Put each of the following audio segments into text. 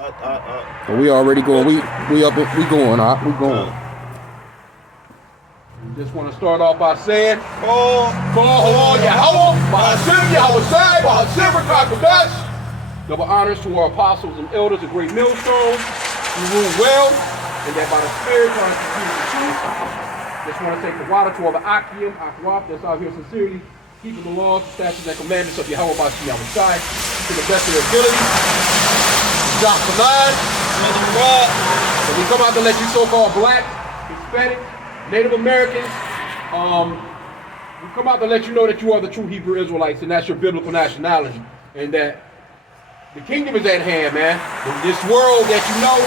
So we already going. We up. We going. We going. Just want to start off by saying, hold on, Yahweh, Ba'ashem, Yahweh Shai, Ba'ashem, Rakakadosh. Double honors to our apostles and elders, a great millstone, who rule well, and that by the Spirit trying to continue the truth. Just want to take the water to all the H.I.M, Akwaf that's out here sincerely, keeping the laws, statutes, and commandments of Yahweh Ba'ashem, Yahweh Shai, to the best of their ability. Drop the line. So we come out to let you so-called black, Hispanic, Native Americans, we come out to let you know that you are the true Hebrew Israelites, and that's your biblical nationality, and that the kingdom is at hand, man. This world that you know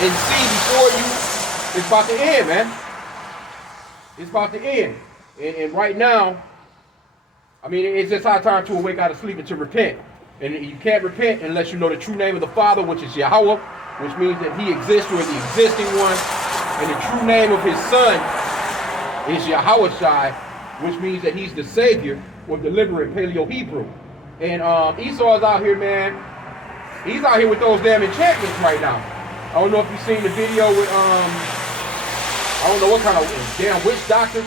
and see before you is about to end, man. It's about to end. And right now, I mean, it's just our time to awake out of sleep and to repent. And you can't repent unless you know the true name of the Father, which is Yahweh, which means that he exists, or the existing one. And the true name of his son is Yahweh Shai, which means that he's the savior or deliverer in Paleo-Hebrew. And Esau is out here, man. He's out here with those damn enchantments right now. I don't know if you've seen the video with, I don't know what kind of damn witch doctor,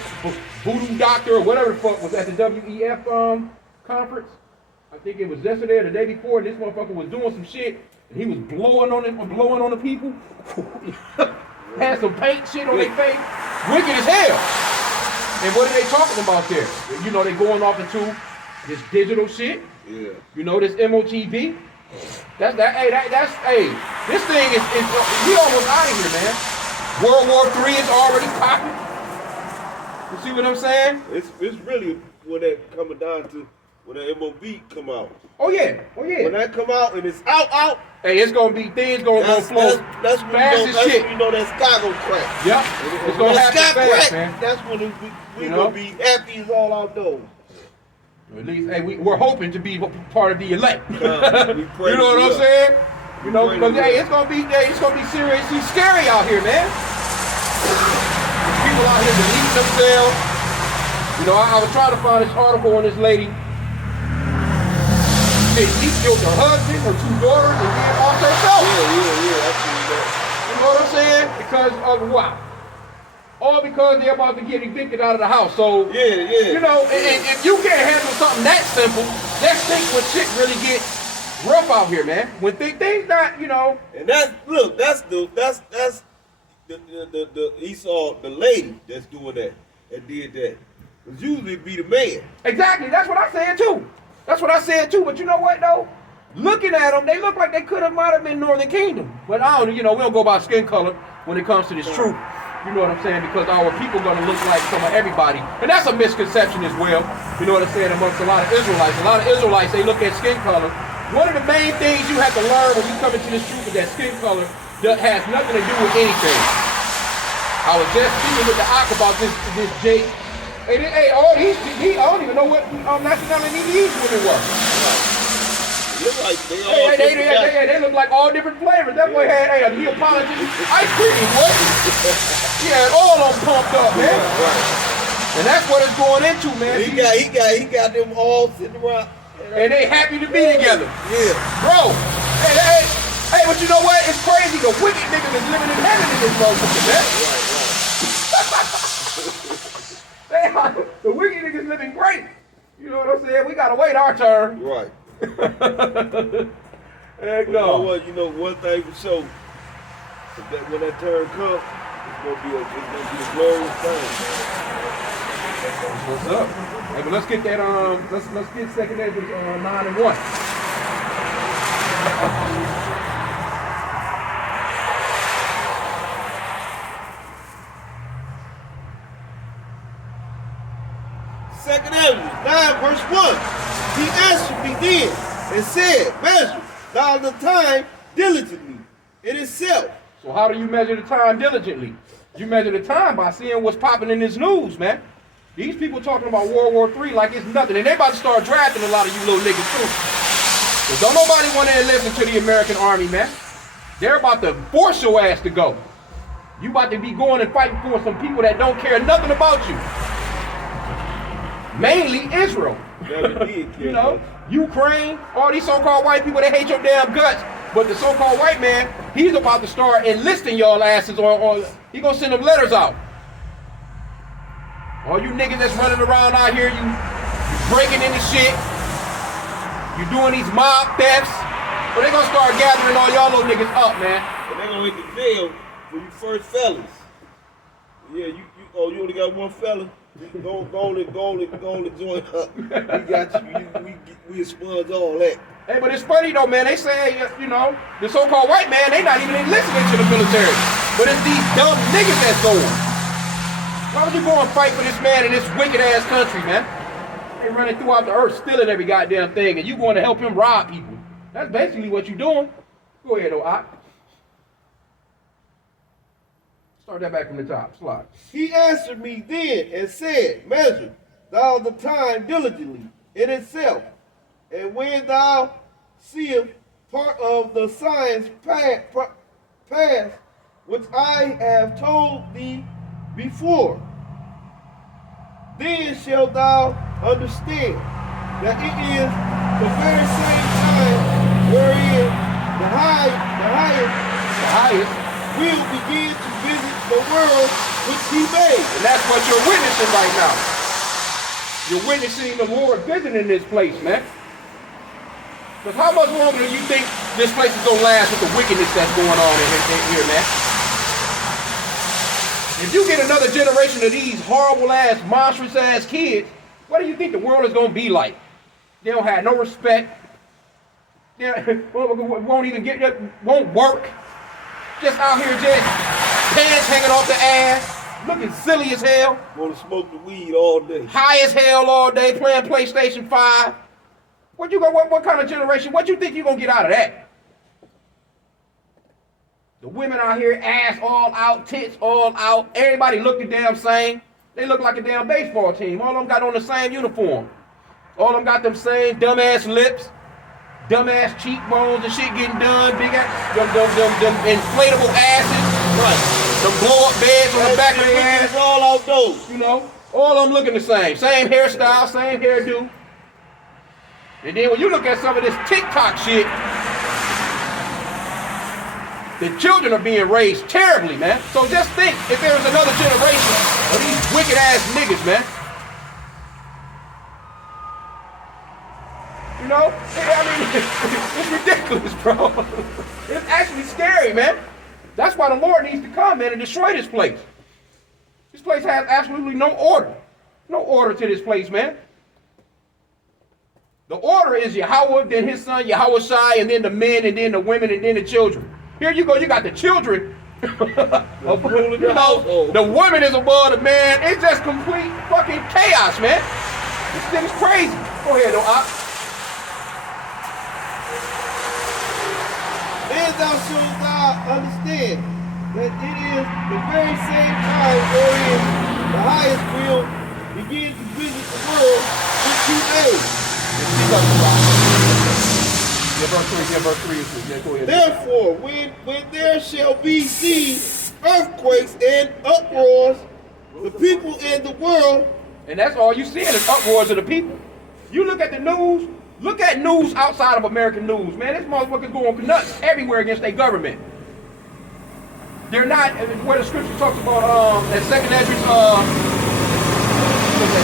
voodoo doctor, or whatever the fuck was at the WEF conference. I think it was yesterday or the day before, and this motherfucker was doing some shit, and he was blowing on the people. Had some paint shit on their face. Wicked as hell. And what are they talking about there? You know, they going off into this digital shit. Yeah. You know, this MOTV. This thing is we almost out of here, man. World War III is already popping. You see what I'm saying? It's really when that coming down to when the MOB come out. Oh yeah. When that come out and it's out. Hey, it's gonna be things gonna go flow that's fast as shit. You know that sky gonna crack. Yep. It's gonna happen fast, man. That's when we gonna be happy as all outdoors. At least, hey, we're hoping to be part of the elect. You know what I'm up. saying? You know, because hey, it's gonna be seriously scary out here, man. People out here deleting themselves. You know, I was trying to find this article on this lady. She killed her husband, her two daughters, and then off herself. Yeah, I see that. You know what I'm saying? Because of what? All because they're about to get evicted out of the house. So, you know, and if you can't handle something that simple, let's think when shit really gets rough out here, man. When things not, you know. And that's the Esau, the lady that's doing that did that. Because usually it be the man. Exactly, that's what I said too. But you know what though? Looking at them, they look like they might have been Northern Kingdom. But I don't, you know, we don't go by skin color when it comes to this truth. You know what I'm saying? Because our people gonna look like some of everybody. And that's a misconception as well. You know what I'm saying? Amongst a lot of Israelites. A lot of Israelites, they look at skin color. One of the main things you have to learn when you come into this truth is that skin color has nothing to do with anything. I was just speaking with the Ak about this Jake. Hey, I don't even know what nationality these women were. They look like all different flavors. That boy had a Neapolitan ice cream, boy. He had all of them pumped up, man. Right. And that's what it's going into, man. He got them all sitting around. And they happy to be together. Yeah. Bro, hey, but you know what? It's crazy. The wicked niggas is living in heaven in this motherfucker, man. Right. The wicked niggas living great. You know what I'm saying? We gotta wait our turn. Right. Heck no. You know one thing for sure. When that turn comes, it's gonna be a glorious thing. What's up? Hey, but let's get that let's get second Ezra 9:1. Second Ezra 9 verse 1. He answered me then and said, measure thou the time diligently in itself. So how do you measure the time diligently? You measure the time by seeing what's popping in this news, man. These people talking about World War III like it's nothing. And they about to start drafting a lot of you little niggas too. So don't nobody want to listen to the American Army, man. They're about to force your ass to go. You about to be going and fighting for some people that don't care nothing about you. Mainly Israel. You know, Ukraine, all these so-called white people, they hate your damn guts. But the so-called white man, he's about to start enlisting y'all asses, or he gonna send them letters out. All you niggas that's running around out here, you breaking into shit, you doing these mob thefts, but they gonna start gathering all y'all little niggas up, man. And they gonna hit the jail for you first fellas. Yeah, you only got one fella. Go on and join up. We got you. We expunge all that. Hey, but it's funny though, man. They say, you know, the so-called white man, they not even listening to the military. But it's these dumb niggas that's going. Why would you go and fight for this man in this wicked ass country, man? They running throughout the earth, stealing every goddamn thing, and you going to help him rob people. That's basically what you doing. Go ahead, though, Ock. Start that back from the top. Slide. He answered me then and said, measure thou the time diligently in itself, and when thou seest part of the signs pass, which I have told thee before, then shalt thou understand that it is the very same time wherein the highest will begin to visit the world which he made. And that's what you're witnessing right now. You're witnessing the Lord visiting this place, man. Because how much longer do you think this place is going to last with the wickedness that's going on in here, man? If you get another generation of these horrible-ass, monstrous-ass kids, what do you think the world is going to be like? They don't have no respect. They won't even won't work. Just out here just pants hanging off the ass, looking silly as hell. Want to smoke the weed all day. High as hell all day, playing PlayStation 5. What kind of generation? What you think you gonna get out of that? The women out here, ass all out, tits all out. Everybody look the damn same. They look like a damn baseball team. All of them got on the same uniform. All of them got them same dumbass lips, dumbass cheekbones and shit getting done. Big ass, them inflatable asses. Right. Them blow up beds on the back of their ass. It's all outdoors. You know, all of them looking the same. Same hairstyle, same hairdo. And then when you look at some of this TikTok shit, the children are being raised terribly, man. So just think if there was another generation of these wicked ass niggas, man. You know? I mean, it's ridiculous, bro. It's actually scary, man. That's why the Lord needs to come, man, and destroy this place. This place has absolutely no order. No order to this place, man. The order is Yahweh, then his son Yahweh Shai, and then the men, and then the women, and then the children. Here you go, you got the children. You know, the woman is above the man. It's just complete fucking chaos, man. This thing is crazy. Go ahead, though, Ock. Then thou shalt thou understand that it is the very same time wherein the highest will begin to visit the world which he made. Therefore, when there shall be these earthquakes and uproars, the people in the world. And that's all you seeing is uproars of the people. You look at the news, look at news outside of American news, man. This motherfucker's going nuts everywhere against their government. They're not, where the scripture talks about that second Ezra,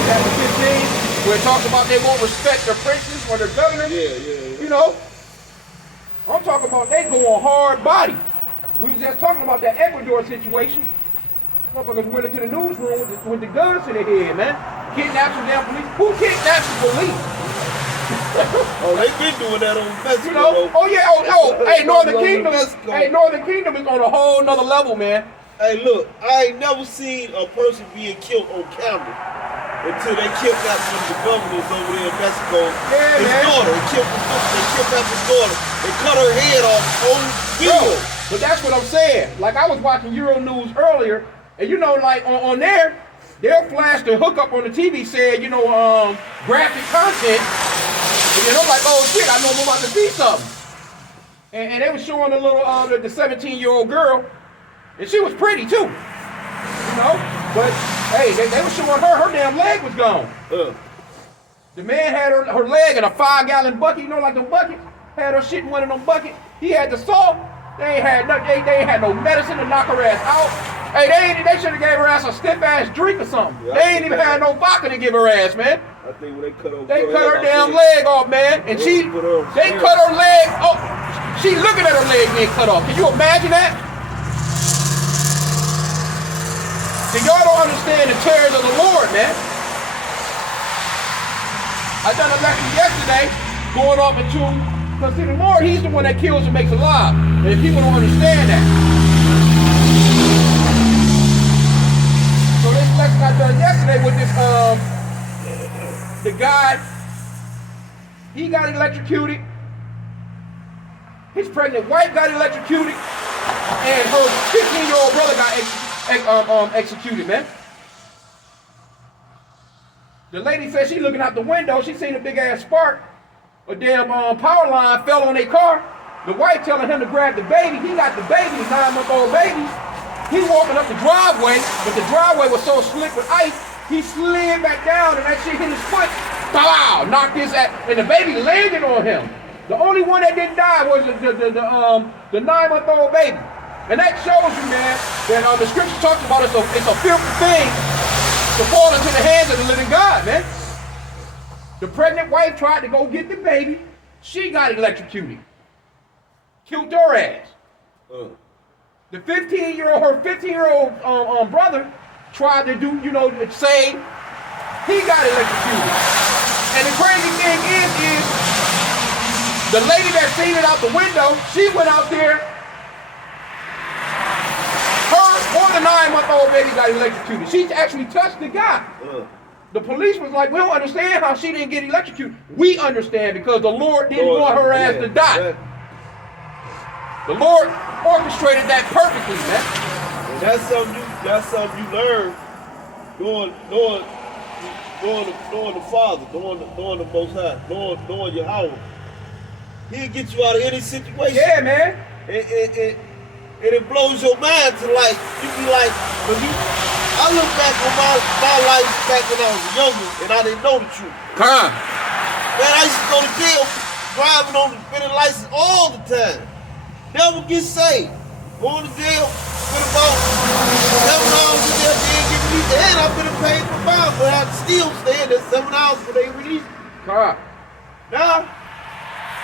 chapter 15. Where it talks about they won't respect their princes or their governors. Yeah. You know, I'm talking about they go on hard body. We was just talking about that Ecuador situation. Motherfuckers went into the newsroom with the guns to their head, man. Kidnapped some damn police. Who kidnapped the police? Oh, they been doing that on Mexico. You know? Oh yeah. Hey, Northern Kingdom. Hey, Northern Kingdom is on a whole nother level, man. Hey, look, I ain't never seen a person being killed on camera. Until they kidnapped one of the governors over there in Mexico, his daughter. They kidnapped his daughter. They cut her head off on video. But that's what I'm saying. Like I was watching Euro News earlier, and you know, like on there, they'll flash the hookup on the TV saying, you know, graphic content. And then I'm like, oh shit, I know I'm about to see something. And they were showing the little, the 17-year-old girl, and she was pretty too. You know? But hey, they were showing her damn leg was gone. The man had her leg in a 5-gallon bucket, you know, like the bucket. Had her shit in one of them buckets. He had the salt. They ain't had no, they ain't had no medicine to knock her ass out. Hey, they should have gave her ass a stiff ass drink or something. Yeah, they ain't even had no vodka to give her ass, man. I think when they cut her damn leg off, man. And they cut her leg. Oh, she looking at her leg being cut off. Can you imagine that? See, y'all don't understand the terrors of the Lord, man. I done a lesson yesterday going off into, because see, the Lord, he's the one that kills and makes alive. And people don't understand that. So this lesson I done yesterday with this, the guy, he got electrocuted. His pregnant wife got electrocuted. And her 15-year-old brother got executed, man. The lady said she looking out the window, she seen a big ass spark. A damn power line fell on their car. The wife telling him to grab the baby. He got the baby, the 9-month-old baby. He walking up the driveway, but the driveway was so slick with ice, he slid back down and that shit hit his foot. Pow! Knocked his ass, and the baby landed on him. The only one that didn't die was the 9-month-old baby. And that shows you, man, that the scripture talks about it's a fearful thing to fall into the hands of the living God, man. The pregnant wife tried to go get the baby. She got electrocuted. Killed her ass. The her 15-year-old brother tried to do, to save. He got electrocuted. And the crazy thing is the lady that seen it out the window, she went out there. Her or the 9-month-old baby got electrocuted. She actually touched the guy. The police was like, we don't understand how she didn't get electrocuted. We understand because the Lord didn't want her ass to die. The Lord orchestrated that perfectly, man. And that's something you learn knowing the Father, knowing the Most High, knowing your hour. He'll get you out of any situation. Yeah, man. And it blows your mind to like, you be like, I look back on my life back when I was younger and I didn't know the truth. Man, I used to go to jail driving on the suspended license all the time. Never get saved. Going to jail with about $7 in there, they get released. And I've been paid for bond, but I still stay in there $7 when they release me. Now,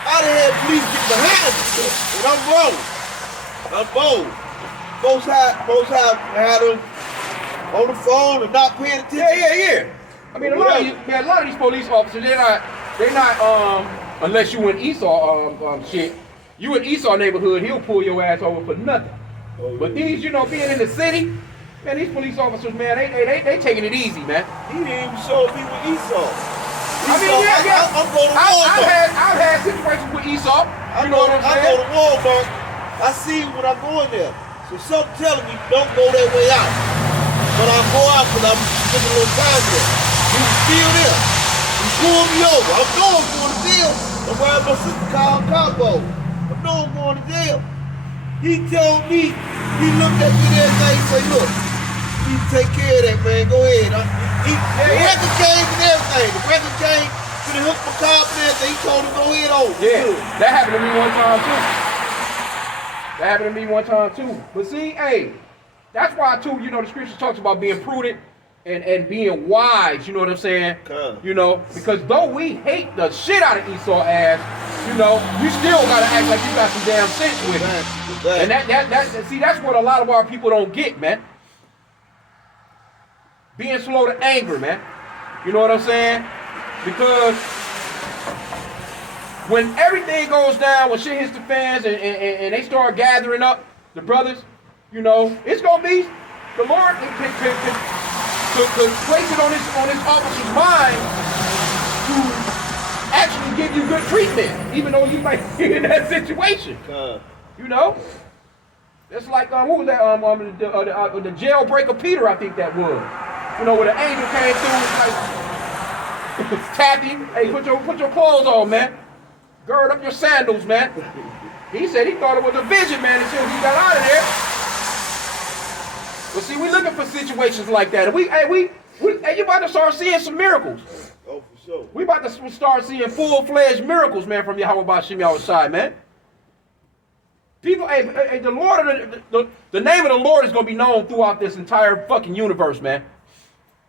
I done had police get behind me, and I'm wrong. I'm bold. Most high had them on the phone and not paying attention. Yeah. I mean, a lot of these police officers, they're not unless you in Esau shit. You in Esau neighborhood, he'll pull your ass over for nothing. But these, being in the city, man, these police officers, man, they taking it easy, man. He didn't even show me with Esau. I mean, yeah. I'm going to Walmart. I've had situations with Esau. You know what I'm saying? I go to Walmart. I see when I go in there. So something telling me don't go that way out. But I go out because I'm spending a little time there. He was still there. He pulled me over. I'm going to jail. I'm wearing my sister called Combo. I'm going to jail. He told me, he looked at me that day and said, look, you take care of that, man. Go ahead. The record came and everything. The record came to the hook for cop and everything. He told him go ahead over. Yeah, that happened to me one time too. But see, hey, that's why too, the scripture talks about being prudent and being wise, you know what I'm saying? Because though we hate the shit out of Esau ass, you still gotta act like you got some damn sense with it. And that's what a lot of our people don't get, man. Being slow to anger, man. You know what I'm saying? Because when everything goes down, when shit hits the fans and they start gathering up, the brothers, it's gonna be the Lord could place it on his officer's mind to actually give you good treatment, even though you might be in that situation. It's like who was that? The jailbreaker Peter, I think that was. Where the angel came through, like tapped him. Hey, put your clothes on, man. Gird up your sandals, man. He said he thought it was a vision, man, until he got out of there. But see, we looking for situations like that, and you about to start seeing some miracles. Oh, for sure. We about to start seeing full-fledged miracles, man, from Yahweh Bashim Yahushai, man. People, hey, the Lord, the name of the Lord is going to be known throughout this entire fucking universe, man.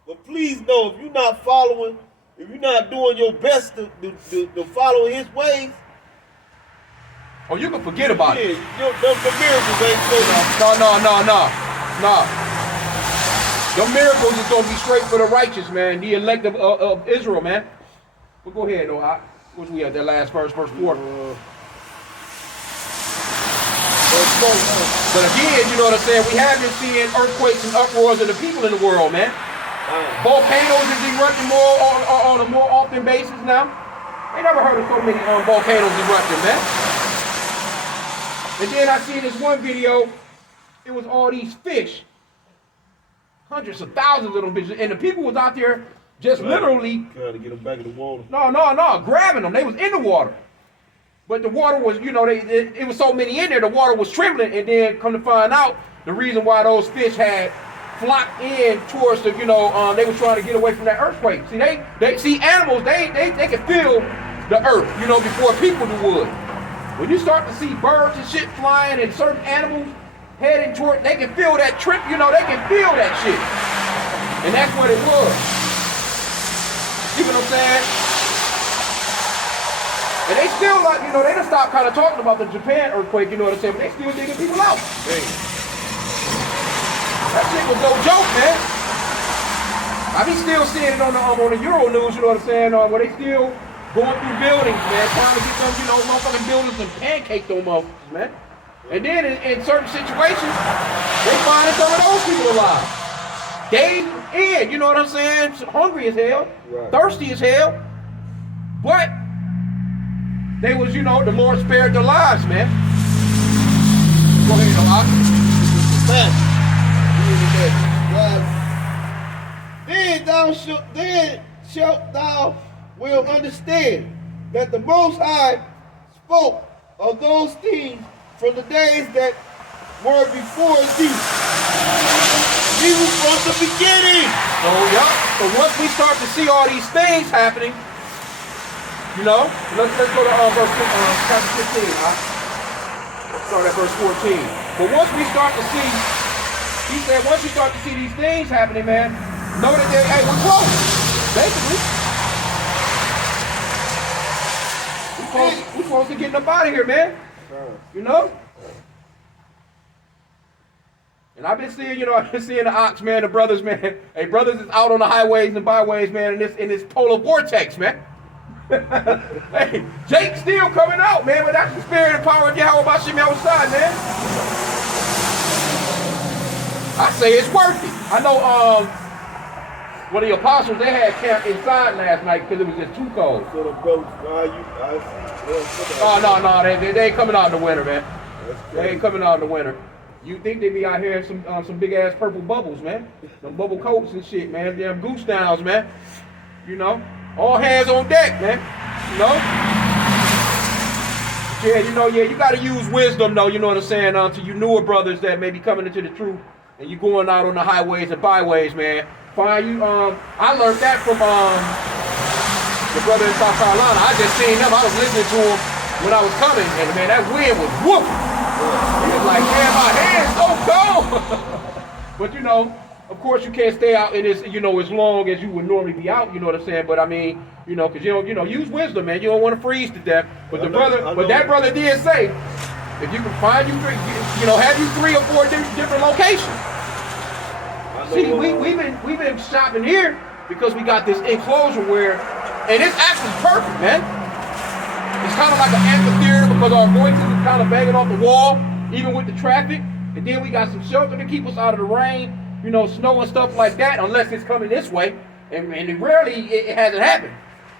But please know, if you're not following, if you're not doing your best to follow his ways, oh, you can forget about it. Yeah, the miracles ain't so. No. The miracles is going to be straight for the righteous, man. The elect of Israel, man. Well, go ahead, though. What's we at that last verse 4? But again, you know what I'm saying? We have been seeing earthquakes and uproars of the people in the world, man. Volcanoes is erupting on a more often basis now. I never heard of so many volcanoes erupting, man. And then I seen this one video. It was all these fish, hundreds of thousands of them bitches, and the people was out there just literally trying to get them back in the water. No, grabbing them. They was in the water. But the water was, you know, it was so many in there, the water was trembling, and then come to find out, the reason why those fish had flocked in towards the, you know, they were trying to get away from that earthquake. See, they see animals, they can feel the earth, you know, before people would. When you start to see birds and shit flying and certain animals heading toward, they can feel that trip, you know, they can feel that shit. And that's what it was. You know what I'm saying? And they still, like, you know, they done stopped kind of talking about the Japan earthquake, you know what I'm saying, but they still digging people out. Hey. That shit was no joke, man. I be still seeing it on the Euro news, you know what I'm saying, where they still going through buildings, man, trying to get them, you know, motherfucking buildings and pancake them motherfuckers, man. And then in certain situations, they finding some of those people alive. Days in, you know what I'm saying? Hungry as hell, right. Thirsty as hell. But they was, you know, the Lord spared their lives, man. Go ahead, you know, Then shalt thou will understand that the Most High spoke of those things from the days that were before thee. Even from the beginning. So, yeah. So once we start to see all these things happening, you know, let's go to verse chapter 15. Let's start at verse 14. But once we start to see, he said, once you start to see these things happening, man, know that hey, we're close. Basically. We're supposed to get up out of here, man. You know? And I've been seeing, you know, I've been seeing the ox, man, the brothers, man. Hey, brothers is out on the highways and byways, man, in this polar vortex, man. Hey, Jake's still coming out, man, but that's the spirit and power of Yahweh Bashim outside, man. I say it's worth it. I know one of the apostles, they had camped inside last night because it was just too cold. So the brothers, they ain't coming out in the winter, man. They ain't coming out in the winter. You think they be out here in some big ass purple bubbles, man? Some bubble coats and shit, man. Damn goose downs, man. You know, all hands on deck, man. You know. Yeah, you know, you got to use wisdom, though. You know what I'm saying? To you newer brothers that may be coming into the truth, and you going out on the highways and byways, man. Find you. I learned that from the brother in South Carolina. I just seen them. I was listening to him when I was coming, and man, that wind was whooping. It was like, man, my hands so cold. But you know, of course, you can't stay out in this, you know, as long as you would normally be out. You know what I'm saying? But I mean, you know, because you don't, you know, use wisdom, man. You don't want to freeze to death. But that brother did say, if you can find you three, you know, have you 3 or 4 different locations. See, we've been shopping here because we got this enclosure where, and it's actually perfect, man. It's kind of like an amphitheater because our voices are kind of banging off the wall, even with the traffic. And then we got some shelter to keep us out of the rain, you know, snow and stuff like that, unless it's coming this way. And it rarely it hasn't happened,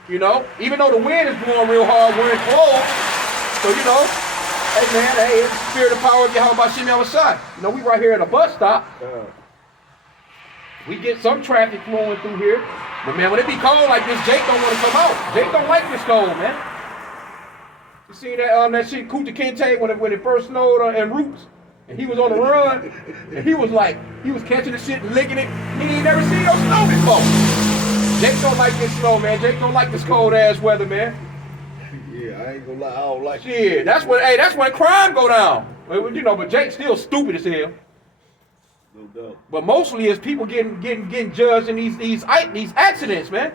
you know. Even though the wind is blowing real hard, we're enclosed. So, you know, hey, man, hey, it's the spirit and power of Yahweh Bashim outside. You know, we right here at a bus stop. We get some traffic flowing through here. But, man, when it be cold like this, Jake don't want to come out. Jake don't like this cold, man. You see that shit Kuta Kente when it first snowed in Roots, and he was on the run, and he was catching the shit and licking it. He ain't never seen no snow before. Jake don't like this snow, man. Jake don't like this cold ass weather, man. Yeah, I ain't gonna lie, I don't like shit. That's when crime go down. Well, you know, but Jake's still stupid as hell. No doubt. But mostly it's people getting judged in these accidents, man.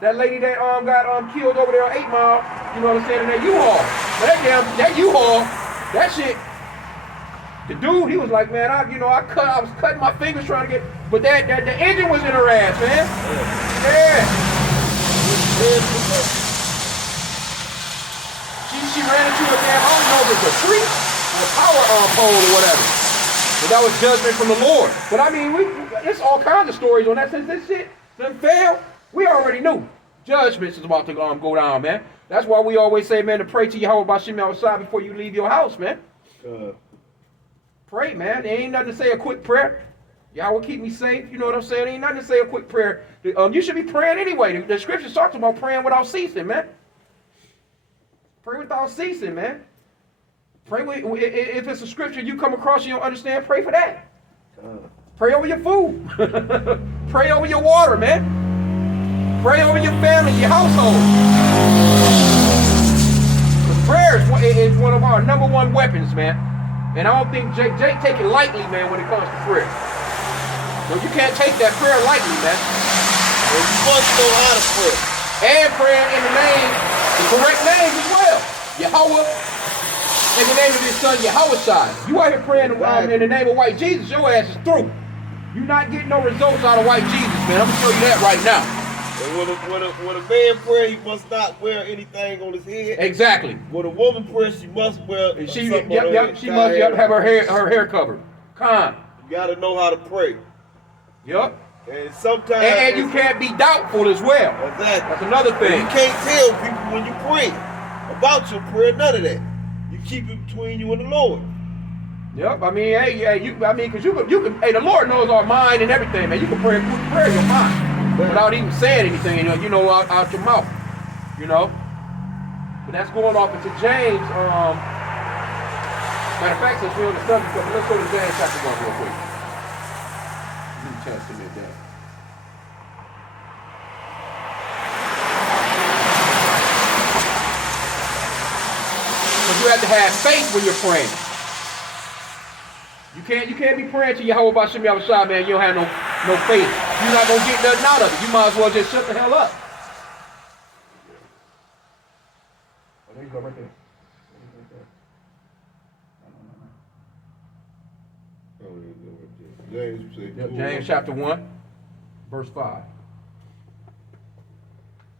That lady that got killed over there on 8 Mile, you know what I'm saying, in that U-Haul. That U-Haul, that shit. The dude, he was like, man, I was cutting my fingers trying to get, but the engine was in her ass, man. Yeah. She ran into a damn, I don't know if it's a tree or a power pole or whatever. But that was judgment from the Lord. But I mean, it's all kinds of stories on that. Since this shit done failed, we already knew. Judgment is about to go down, man. That's why we always say, man, to pray to Yahweh Bashim outside before you leave your house, man. Pray, man. There ain't nothing to say a quick prayer. Yahweh keep me safe. You know what I'm saying? Ain't nothing to say a quick prayer. You should be praying anyway. The scripture talks about praying without ceasing, man. Pray without ceasing, man. Pray if it's a scripture you come across you don't understand, pray for that. Pray over your food. Pray over your water, man. Pray over your family, your household. Because prayer is one of our #1 weapons, man. And I don't think Jake take it lightly, man, when it comes to prayer. So you can't take that prayer lightly, man. Well, you must know how to pray. And praying in the correct names as well. Yahweh, in the name of his son, Yahweh. You out here praying in the name of white Jesus, your ass is through. You're not getting no results out of white Jesus, man. I'm going to show you that right now. And when a man pray, he must not wear anything on his head. Exactly. When a woman prays, she must wear she something on her head. She must have her hair covered. Con. You got to know how to pray. Yep. And sometimes... And you can't be doubtful as well. Exactly. That's another thing. And you can't tell people when you pray about your prayer, none of that. You keep it between you and the Lord. Yep. I mean, because you can. Hey, the Lord knows our mind and everything, man. You can pray in your mind without even saying anything, out your mouth, But that's going off into James. Matter of fact, since we're on the subject, let's go to James chapter 1 real quick. New Testament there. You have to have faith when you're praying. You can't be praying to Yahweh Bashim Yahushua, man. You don't have no faith. You're not gonna get nothing out of it. You might as well just shut the hell up. Oh, there you go, right there. James chapter 1, verse 5.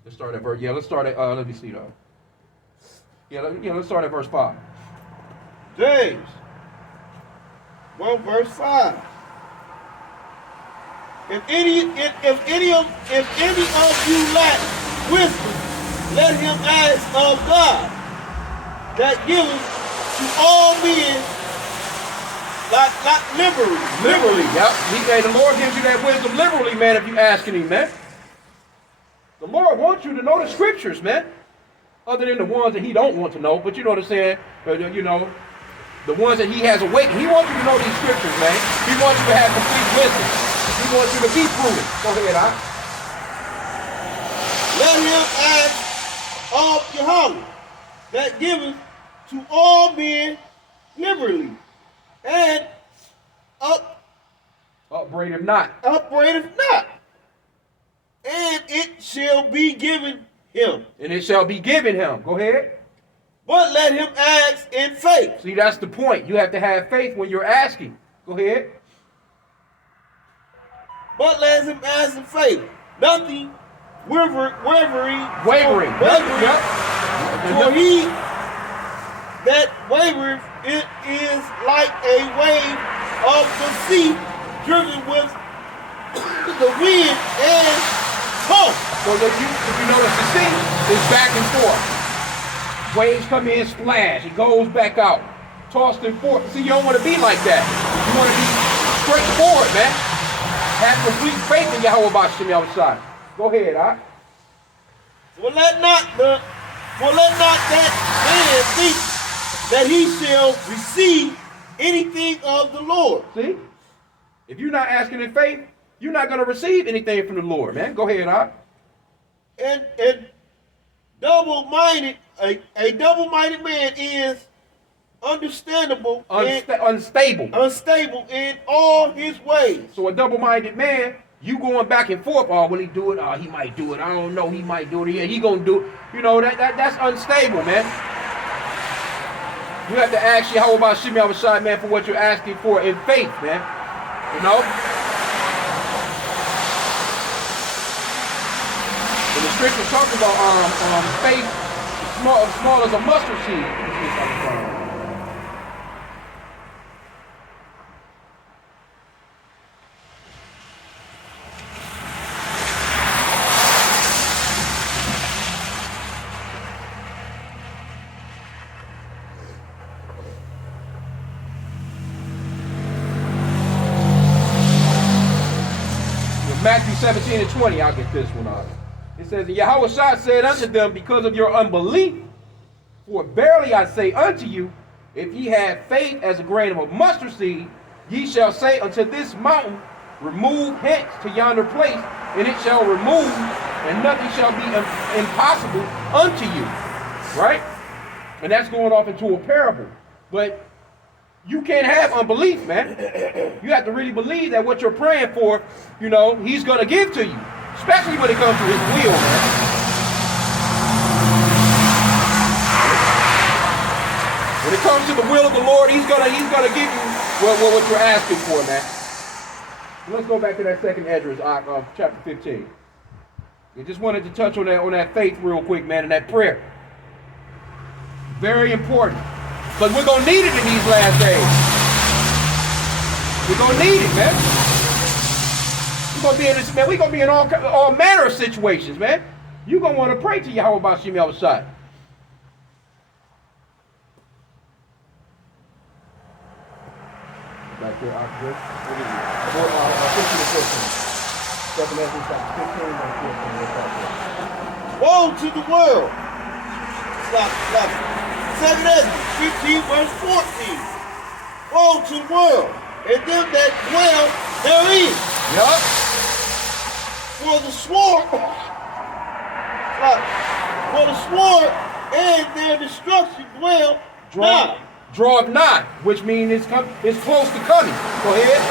Let's start at verse. Yeah, let's start at. Let me see though. Let's start at verse 5. James 1 verse 5. If any of you lack wisdom, let him ask of God, that giveth to all men like liberally. Liberally, yep. The Lord gives you that wisdom liberally, man, if you asking him, man. The Lord wants you to know the scriptures, man. Other than the ones that he don't want to know, but you know what I'm saying? The ones that he has awakened. He wants you to know these scriptures, man. He wants you to have complete wisdom. He wants you to be prudent. Go ahead, Let him ask of Yahweh, that giveth to all men liberally, and upbraideth not. And it shall be given him. And it shall be given him. Go ahead. But let him ask in faith. See, that's the point. You have to have faith when you're asking. Go ahead. But let him ask in faith. Nothing wavering. Yep. For he that wavereth, it is like a wave of the sea driven with the wind and tossed. So if you notice the sea is back and forth. Waves come in, splash, it goes back out. Tossed and forth. See, you don't want to be like that. You want to be straightforward, man. Have complete faith in Yahweh Bashim Yahushua. Go ahead, all right? Well, let not that man think that he shall receive anything of the Lord. See? If you're not asking in faith, you're not going to receive anything from the Lord, man. Go ahead, all right? And double-minded, a double-minded man is understandable, unstable in all his ways. So a double-minded man, you going back and forth. Oh, will he do it? Oh, he might do it. I don't know. He might do it. Yeah, he gonna do it. You know that's unstable, man. You have to ask Yahweh H.I.M, man, for what you're asking for in faith, man. You know. When the scripture talks about faith, small as a mustard seed. Matthew 17 and 20, I'll get this one out. It says, Yahweh said unto them, because of your unbelief, for verily I say unto you, if ye have faith as a grain of a mustard seed, ye shall say unto this mountain, remove hence to yonder place, and it shall remove, and nothing shall be impossible unto you. Right? And that's going off into a parable. But you can't have unbelief, man. You have to really believe that what you're praying for, you know, he's going to give to you. Especially when it comes to his will, man. When it comes to the will of the Lord, he's gonna give you what you're asking for, man. Let's go back to that second Esdras, chapter 15. I just wanted to touch on that faith real quick, man, and that prayer. Very important. Because we're going to need it in these last days. We're going to need it, man. We're going to be in this, man. We're going to be in all manner of situations, man. You're going to want to pray to Yahweh about H.I.M outside. Back there, Oxford. Woe to the world. Stop. 7 Esdras 15 verse 14. Woe to the world, and them that dwell therein. Yup. For the sword and their destruction draweth nigh, which means it's close to coming. Go ahead.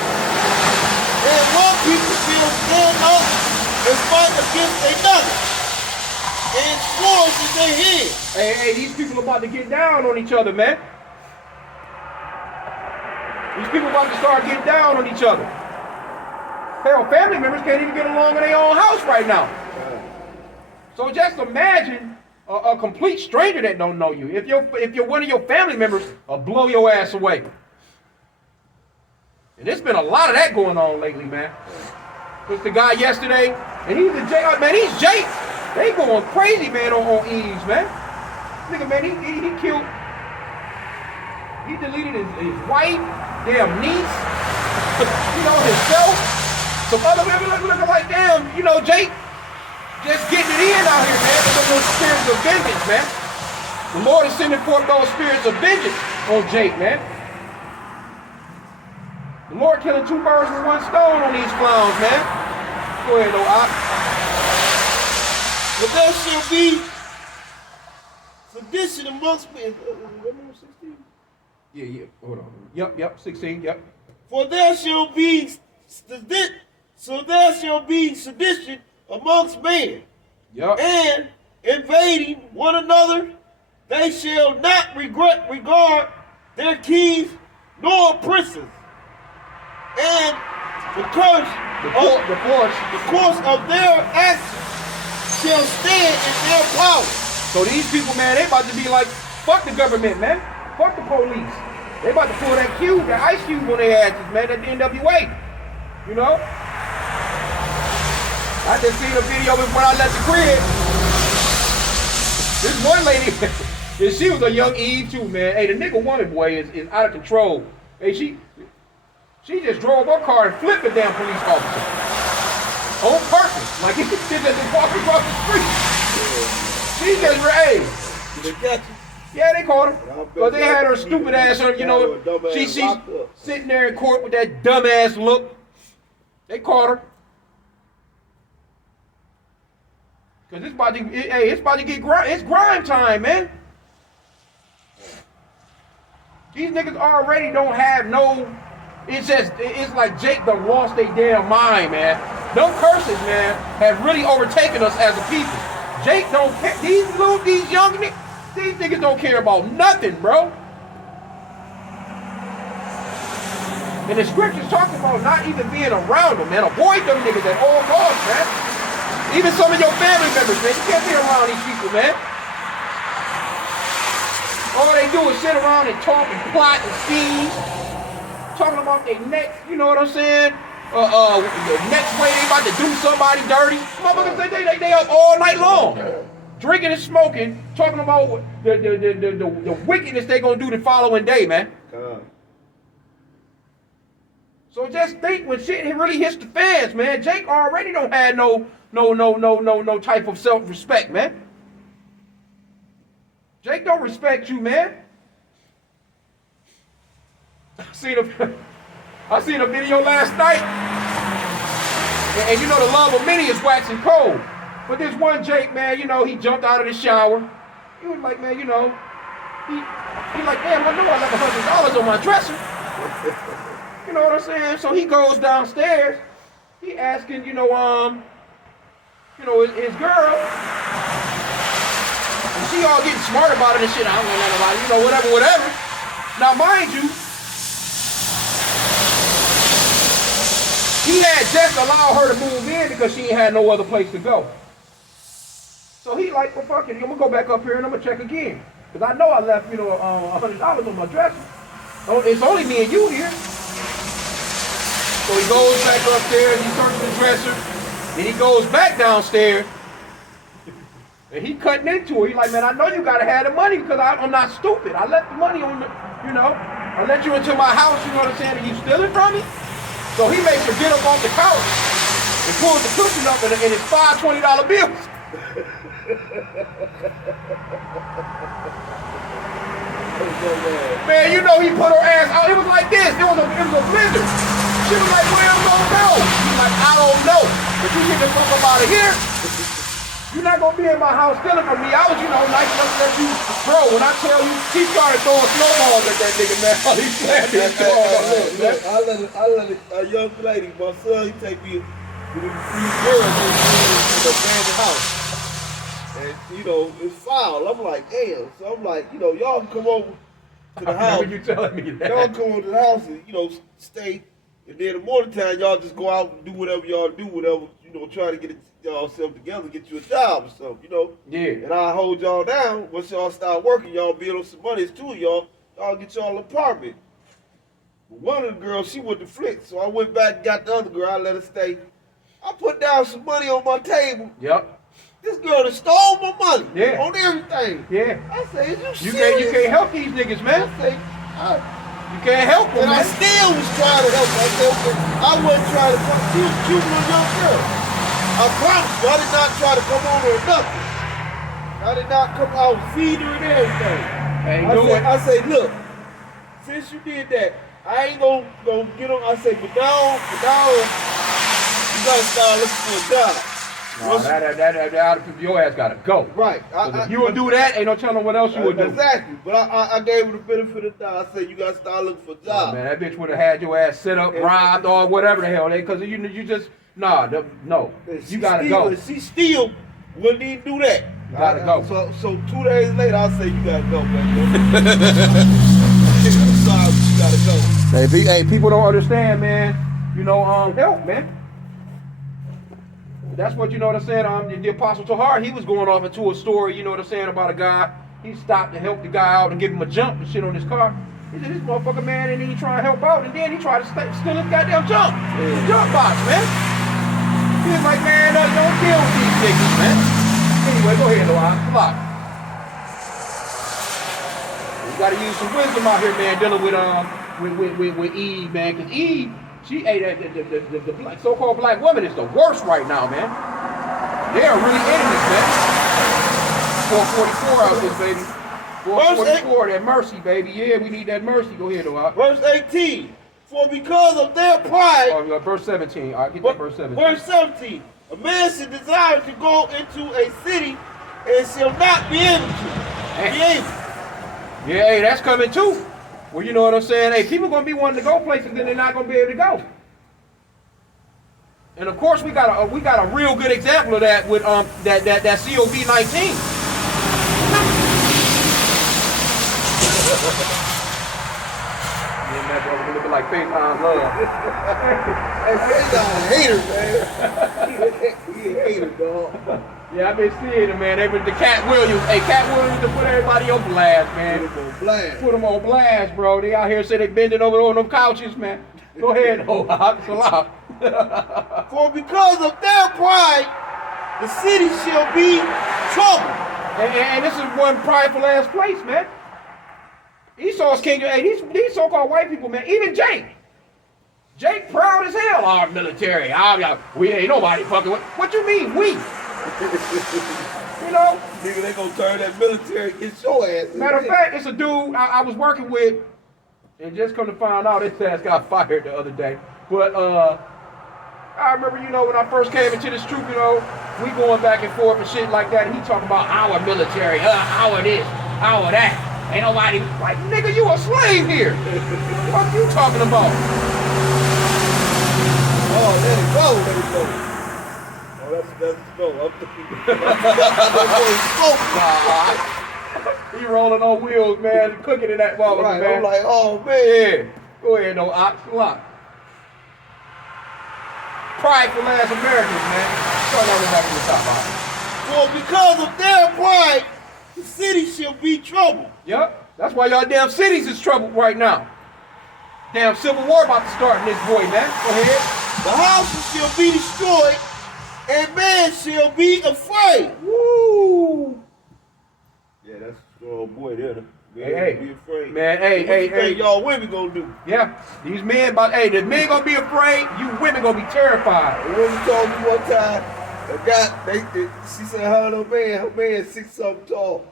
And one people shall stand up and fight against another, and swords in their hands. Hey, these people are about to get down on each other, man. These people are about to start getting down on each other. Hell, family members can't even get along in their own house right now. So just imagine a complete stranger that don't know you. If you're one of your family members, will blow your ass away. And there's been a lot of that going on lately, man. There's the guy yesterday, and he's Jake. They going crazy, man, on Eves, man. Nigga, man, he killed, he deleted his wife, damn niece, himself. Some other women looking like, damn, Jake just getting it in out here, man. Those spirits of vengeance, man. The Lord is sending forth those spirits of vengeance on Jake, man. The Lord killing 2 birds with 1 stone on these clowns, man. Go ahead, though, But there shall be sedition amongst men. Remember 16? Yeah. Hold on. Yep. 16. Yep. For there shall be sedition amongst men. Yep. And invading one another, they shall not regard their kings nor princes. And the course of their actions shall stand in their power. So these people, man, they about to be like, fuck the government, man. Fuck the police. They about to pull that ice cube on their asses, man, at the NWA. I just seen a video before I left the crib. This one lady, and she was a young Eve too, man. Hey, the nigga woman boy is out of control. Hey, she just drove her car and flipped a damn police officer. On purpose. Like he just walking across the street. She just raised. Did they catch you? Yeah, they caught her. But they had her stupid ass on, she's sitting there in court with that dumb ass look. They caught her. Cause it's about to get grime time, man. These niggas already don't have no. It's like Jake done lost their damn mind, man. Them curses, man, have really overtaken us as a people. Jake don't care. These young niggas, these niggas don't care about nothing, bro. And the scriptures talking about not even being around them, man. Avoid them niggas at all costs, man. Even some of your family members, man. You can't be around these people, man. All they do is sit around and talk and plot and scheme. Talking about their next, you know what I'm saying? The next way they about to do somebody dirty. Motherfuckers, they up all night long. Drinking and smoking, talking about the wickedness they gonna do the following day, man. So just think when shit really hits the fans, man. Jake already don't have no type of self-respect, man. Jake don't respect you, man. I seen a video last night, and you know the love of many is waxing cold. But this one Jake, man, you know, he jumped out of the shower. He was like, man, you know, he like, damn, I know I left $100 on my dresser. You know what I'm saying? So he goes downstairs. He asking, his girl. And she all getting smart about it and shit. I don't know nothing about it, whatever. Now, mind you, he had just allowed her to move in because she ain't had no other place to go. So he like, well, fuck it. I'm gonna go back up here and I'm gonna check again. Because I know I left, $100 on my dresser. Oh, it's only me and you here. So he goes back upstairs, he searches the dresser, then he goes back downstairs, and he cutting into her. He like, man, I know you gotta have the money because I'm not stupid. I left the money on the, I let you into my house, you know what I'm saying, and you steal it from me? So he makes her get up off the couch and pulls the cushion up and it's $5 $20 bills. Man, you know he put her ass out. It was like this. It was a blizzard. She was like, where I'm gonna go? He's like, I don't know. But you get the fuck up out of here. You're not gonna be in my house stealing from me. I was, nice enough to let you. Bro, when I tell you, he started throwing snowballs at that nigga, man. He slammed his Look, I let a young lady, my son, he take me with these girls in the abandoned house. And, it's foul. I'm like, damn. So I'm like, y'all can come over to the house. You telling me that. Y'all come over to the house and, stay. And then in the morning time, y'all just go out and do whatever y'all do, try to get y'all self together, get you a job or something, Yeah. And I hold y'all down. Once y'all start working, y'all build up some money. It's two of y'all get y'all an apartment. But one of the girls, she went to flick. So I went back and got the other girl. I let her stay. I put down some money on my table. Yep. This girl done stole my money. Yeah. On everything. Yeah. I say, is you serious? You can't help these niggas, man. I say, You can't help them, and man. I still was trying to help her. I said, okay, I wasn't trying to come. She was cute little young girl. I promise you, I did not try to come on her or nothing. I did not come out and feed her and everything. I say, look, since you did that, I ain't gonna get on. I say, but now, you gotta start looking for a job. No, your ass gotta go. Right. If you would do that, ain't no telling what else you would do. Exactly. But I gave her the benefit of the doubt. I said, you gotta start looking for a job. Oh, man, that bitch would have had your ass set up, robbed, or whatever the hell. Because you just, no. You gotta go. She still wouldn't even do that. You gotta go. So 2 days later, I say, you gotta go, man. I'm sorry, but you gotta go. Hey, people don't understand, man. Help, man. That's what, what I'm saying, the Apostle Tahar, he was going off into a story, what I'm saying, about a guy. He stopped to help the guy out and give him a jump and shit on his car. He said, this motherfucker, man, and then he tried to help out, and then he tried to steal his goddamn jump. His jump box, man. He was like, man, don't deal with these niggas, man. Anyway, go ahead, Noah. Come on. You gotta use some wisdom out here, man, dealing with Eve, man, because Eve, she ate the so-called black woman is the worst right now, man. They are really enemies, man. 444 out this, baby. 444, that mercy, baby. Yeah, we need that mercy. Go ahead, Noah. Verse 18. For because of their pride. Oh, verse 17. All right, get that verse 17. Verse 17. A man should desire to go into a city and shall not be able to. Yeah, hey, that's coming too. Well, you know what I'm saying? Hey, people gonna be wanting to go places, then they're not gonna be able to go. And of course, we got a real good example of that with that COVID-19. Yeah, that brother looking like Faith on Love. Hey, Faith a hater, man. He a hater, dog. Yeah, I've been seeing it, man. They with the Cat Williams. Hey, Cat Williams to put everybody on blast, man. Put him on blast. Put them on blast, bro. They out here say they bending over on them couches, man. Go ahead, salam. For because of their pride, the city shall be troubled. And this is one prideful ass place, man. Esau's kingdom. Hey, these so-called white people, man. Even Jake proud as hell. Our military. We ain't nobody fucking with. What you mean, we? You know? Nigga, they gonna turn that military, get your ass. Matter of fact, it's a dude I was working with, and just come to find out his ass got fired the other day. But I remember, you know, when I first came into this troop, you know, we going back and forth and shit like that, and he talking about our military, our this, our that. Ain't nobody like, nigga, you a slave here. What you talking about? Oh, let it go. Oh, that's no. He rolling on wheels, man, cooking in that ball, right, man. I'm like, oh man. Yeah. Go ahead, no ox, lock. Prideful ass Americans, man. Start on the back of the top box. For because of their pride, the city shall be troubled. Yep. That's why y'all damn cities is troubled right now. Damn civil war about to start in this boy, man. Go ahead. The houses shall be destroyed, and man shall be afraid. Woo! Yeah, that's a strong boy there. Man, Hey, be afraid. Man, hey. What y'all women gonna do? Yeah, these men, the men gonna be afraid. You women gonna be terrified. A woman told me one time, she said her man 6 something tall.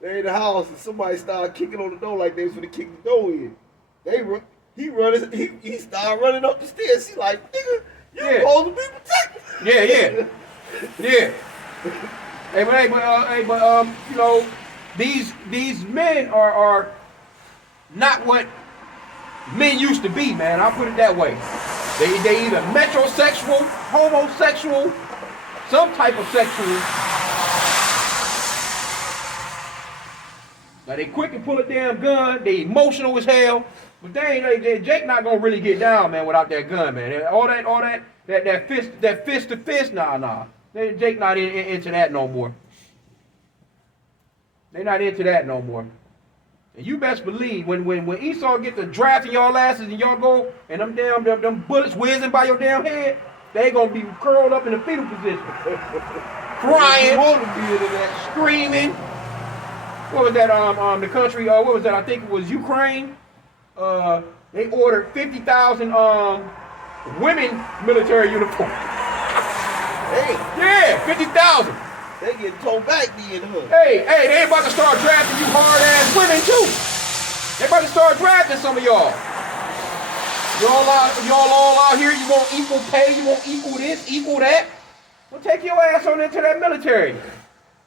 They in the house and somebody started kicking on the door like they was gonna kick the door in. He started running up the stairs. She like, nigga, you supposed to be protected. Yeah. But you know, these men are not what men used to be, man. I'll put it that way. They either metrosexual, homosexual, some type of sexual. Now they quick to pull a damn gun. They emotional as hell. But Jake not gonna really get down, man, without that gun, man. All that fist to fist, nah. Jake not into that no more. They not into that no more. And you best believe when Esau get to drafting y'all asses and y'all go and them bullets whizzing by your damn head, they gonna be curled up in the fetal position, crying, screaming. What was that? The country. What was that? I think it was Ukraine. They ordered 50,000 women military uniforms. Hey. Yeah, 50,000. They getting told back then, huh? Hey, they about to start drafting you hard ass women too. They about to start drafting some of y'all. Y'all all out here. You want equal pay? You want equal this, equal that? Well, take your ass on into that military.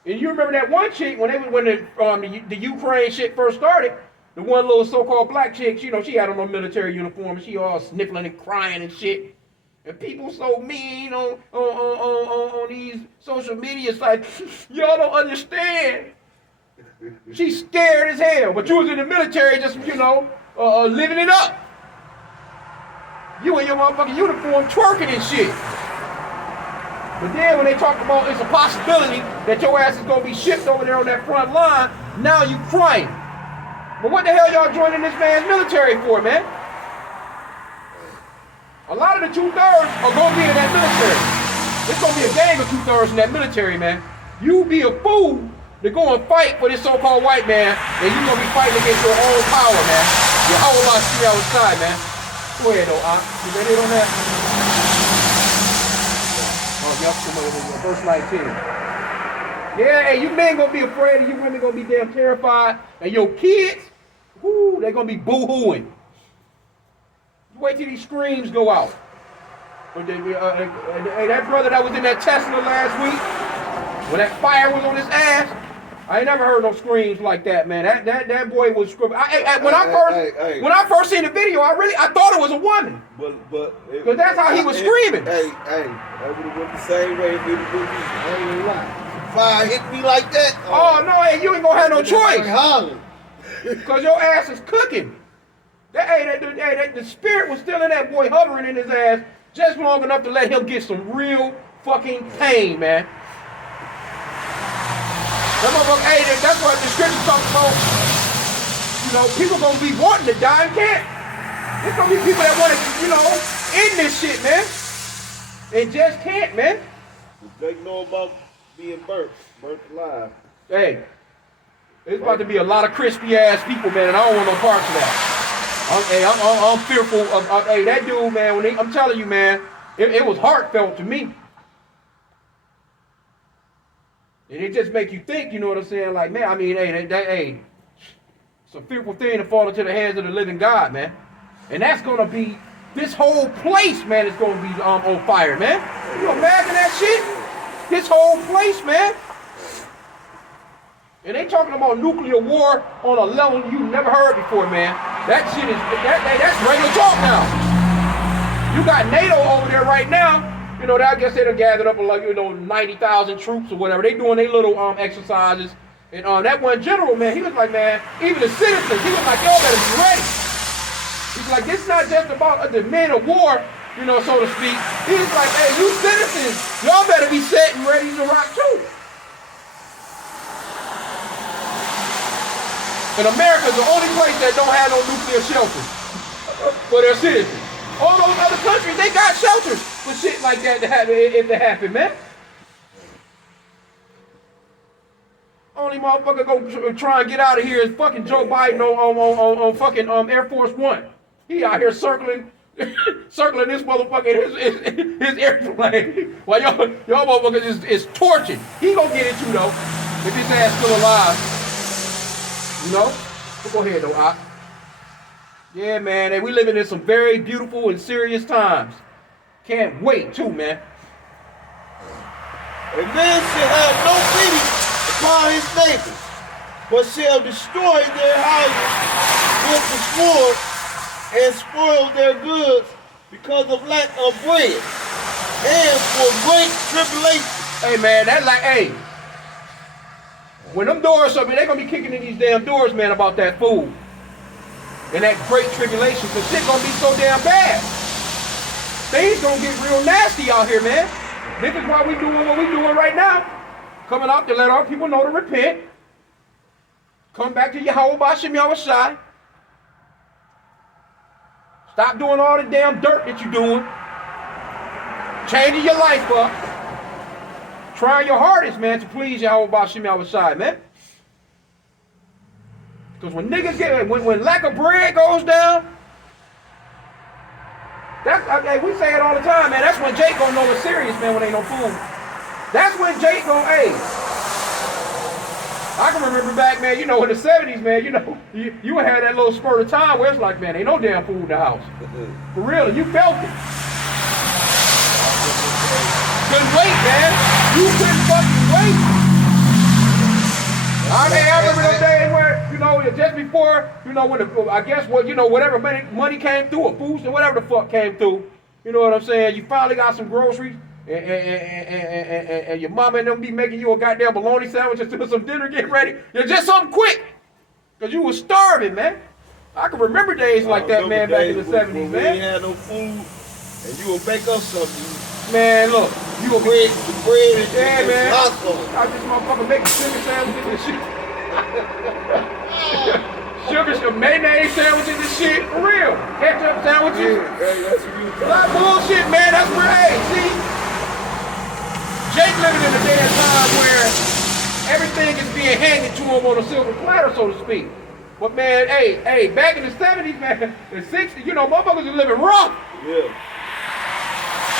And you remember that one chick when the Ukraine shit first started. The one little so-called black chick, you know, she had on a military uniform and she all sniffling and crying and shit. And people so mean on these social media sites. Y'all don't understand. She's scared as hell, but you was in the military just, you know, living it up. You in your motherfucking uniform twerking and shit. But then when they talk about it's a possibility that your ass is going to be shipped over there on that front line, now you crying. But what the hell y'all joining this man's military for, man? A lot of the 2/3 are going to be in that military. It's going to be a gang of 2/3 in that military, man. You be a fool to go and fight for this so-called white man, and you're going to be fighting against your own power, man. Your whole lot of outside, man. Go ahead, though, you ready on that? Oh, verse 19. Yeah, hey, you men going to be afraid, and you women going to be damn terrified, and your kids, whoo, they're going to be boo-hooing. Wait till these screams go out. Hey, that brother that was in that Tesla last week, when that fire was on his ass, I ain't never heard no screams like that, man. That boy was screaming. When I first seen the video, I thought it was a woman. Because that's how he was screaming. I would have went the same way if it was me. I ain't gonna lie. Fire hit me like that. Oh no, hey, you ain't gonna have no choice. Because your ass is cooking. The spirit was still in that boy, hovering in his ass just long enough to let him get some real fucking pain, man. Hey, that's what the scripture talks about. You know, people gonna be wanting to die and can't. There's gonna be people that want to, you know, end this shit, man. And just can't, man. They know about being burnt alive. Hey, it's about to be a lot of crispy ass people, man, and I don't want no parts of that. I'm fearful of hey, that dude, man, I'm telling you, man, it was heartfelt to me. And it just make you think, you know what I'm saying? Like, man, I mean, hey, it's a fearful thing to fall into the hands of the living God, man. And that's gonna be, this whole place, man, is gonna be on fire, man. You imagine that shit? This whole place, man. And they talking about nuclear war on a level you never heard before, man. That shit is, that's regular talk now. You got NATO over there right now. You know, I guess they done gathered up like, 90,000 troops or whatever. They doing their little exercises. And that one general, man, he was like, man, even the citizens, he was like, y'all better be ready. He's like, this is not just about the men of war, so to speak. He's like, hey, you citizens, y'all better be set and ready to rock too. And America's the only place that don't have no nuclear shelters for their citizens. All those other countries, they got shelters for shit like that to happen, if it happen, man. Only motherfucker go try and get out of here is fucking Joe Biden on fucking Air Force One. He out here circling this motherfucker his airplane while y'all motherfuckers is torching. He gonna get it too though, if his ass still alive. But go ahead though, Op. Yeah, man, and we living in some very beautiful and serious times. Can't wait too, man. A man shall have no pity upon his neighbors, but shall destroy their houses with the sword and spoil their goods because of lack of bread and for great tribulation. Hey, man, that's like, hey, when them doors open, they gonna be kicking in these damn doors, man, about that food. And that great tribulation, because shit gonna be so damn bad. Things gonna get real nasty out here, man. This is why we doing what we doing right now. Coming out to let our people know to repent. Come back to Yahweh B'Shem Yahushai. Stop doing all the damn dirt that you're doing. Changing your life up. Trying your hardest, man, to please Yahweh B'Shem Yahushai, man. Because when niggas when lack of bread goes down, we say it all the time, man. That's when Jake gonna know it's serious, man, when ain't no food. That's when Jake gonna, hey. I can remember back, man, in the 70s, man, you would have that little spurt of time where it's like, man, ain't no damn food in the house. For real, and you felt it. Couldn't wait, man. You couldn't fucking wait. I remember those days where, just before, when whatever money came through, or food or whatever the fuck came through, you know what I'm saying? You finally got some groceries, and your mama and them be making you a goddamn bologna sandwich until some dinner getting ready. Just something quick, because you was starving, man. I can remember days like that, man, back in the 70s, man. We ain't had no food, and you would make up something. Man, look, you a bread and yeah, man. hot I just motherfucker making sugar sandwiches and shit. Sugar mayonnaise sandwiches and shit, for real. Ketchup sandwiches. That's bullshit, man. That's where, hey, see, Jake living in a day and time where everything is being handed to him on a silver platter, so to speak. But man, hey, back in the 70s, man, the 60s, motherfuckers are living rough. Yeah.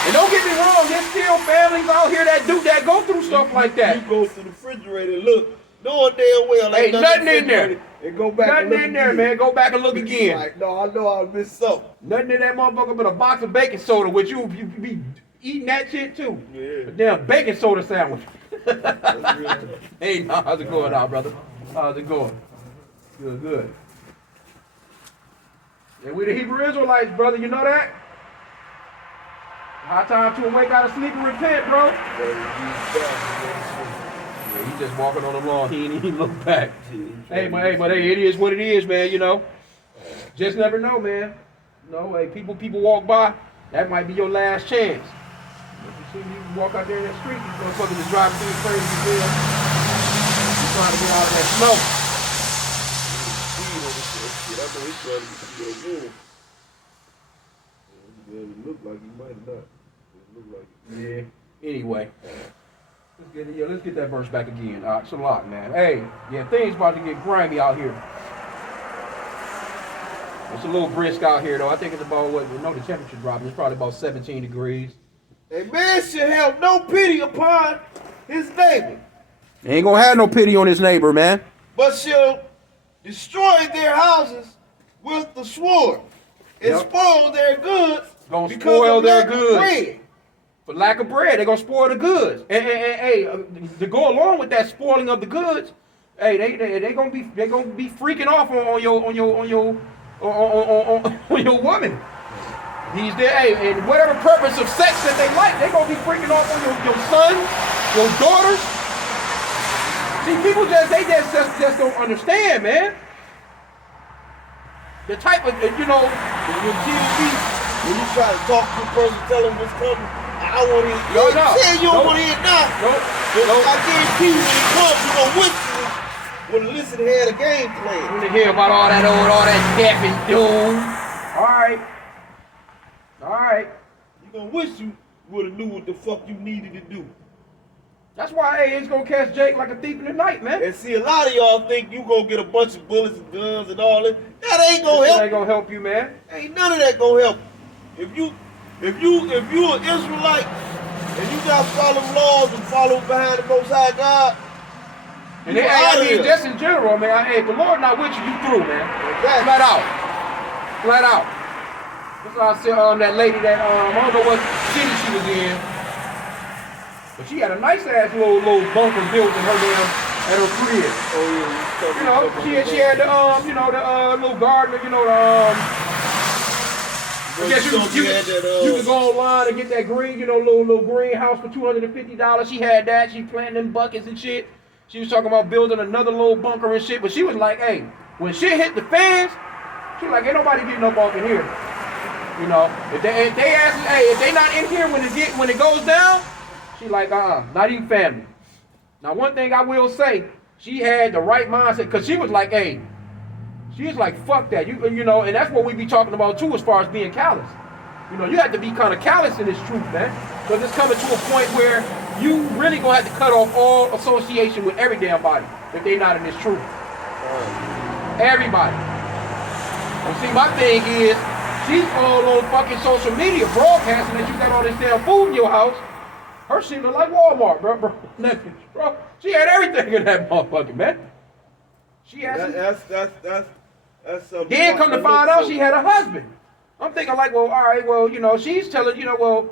And don't get me wrong, there's still families out here that go through stuff like that. You go to the refrigerator and look, knowing damn well ain't nothing in there. And go back nothing and look in there, again. man. Go back and look again. Like, no, I know I missed something. Nothing in that motherfucker but a box of baking soda, which you be eating that shit too. Yeah. A damn baking soda sandwich. Hey, how's it going out, brother? How's it going? Good, good. Yeah, we the Hebrew Israelites, brother. You know that? High time to wake out of sleep and repent, bro. Yeah, he just walking on the lawn. He ain't even look back. Hey, it is what it is, man. You know, just never know, man. You know, hey, people walk by. That might be your last chance. If you see you walk out there in that street, these motherfuckers is driving through the crazy as hell. He's trying to get out of that snow. It looked like he might not. It looked like Yeah. Anyway, let's get that verse back again. It's a lot, man. Hey, yeah, things about to get grimy out here. It's a little brisk out here, though. I think it's about the temperature dropping. It's probably about 17 degrees. a man should have no pity upon his neighbor, He ain't gonna have no pity on his neighbor, man. but shall destroy their houses with the sword and spoil their goods. Gonna because spoil of their lack of goods. bread. For lack of bread, they're gonna spoil the goods. And to go along with that spoiling of the goods, hey, they gonna be freaking off on your woman. He's there, hey, and whatever purpose of sex that they like, they gonna be freaking off on your sons, your daughters. See, people just don't understand, man. The type of When you try to talk to a person, tell them what's coming, I want to hear. No. Say you don't want to hear now. Nope. I guarantee you when it comes, you're going to whisper when the listen had a game plan. want to hear about all that death and doom. All right. You're going to wish you would have knew what the fuck you needed to do. That's why, hey, it's gonna catch Jake like a thief in the night, man. And see, a lot of y'all think you gonna get a bunch of bullets and guns and all that. That ain't gonna help. That ain't gonna help you, man. Ain't none of that gonna help. If you an Israelite and you got to follow laws and follow behind the Most High God, And just in general, man. Hey, if the Lord not with you, you through, man. Exactly. Flat out. That's why I said that lady that I don't know what city she was in. But she had a nice ass little bunker built in her at her crib. oh yeah, she had the little garden, I guess you could go online and get that green, little greenhouse for $250. She had that. She planted them buckets and shit. She was talking about building another little bunker and shit. But she was like, hey, when shit hit the fans, she was like, ain't nobody getting up off in here. If they ask, hey, if they not in here when it goes down. She like, not even family. Now, one thing I will say, she had the right mindset, because she was like, hey, she was like, fuck that. And that's what we be talking about, too, as far as being callous. You have to be kind of callous in this truth, man. Because it's coming to a point where you really going to have to cut off all association with every damn body if they not in this truth. Everybody. And see, my thing is, she's all on fucking social media broadcasting that you got all this damn food in your house. Her shit look like Walmart, bro. She had everything in that motherfucker, man. She had that's something. Then come to find out she had a husband. I'm thinking like, well, all right, well, she's telling, well,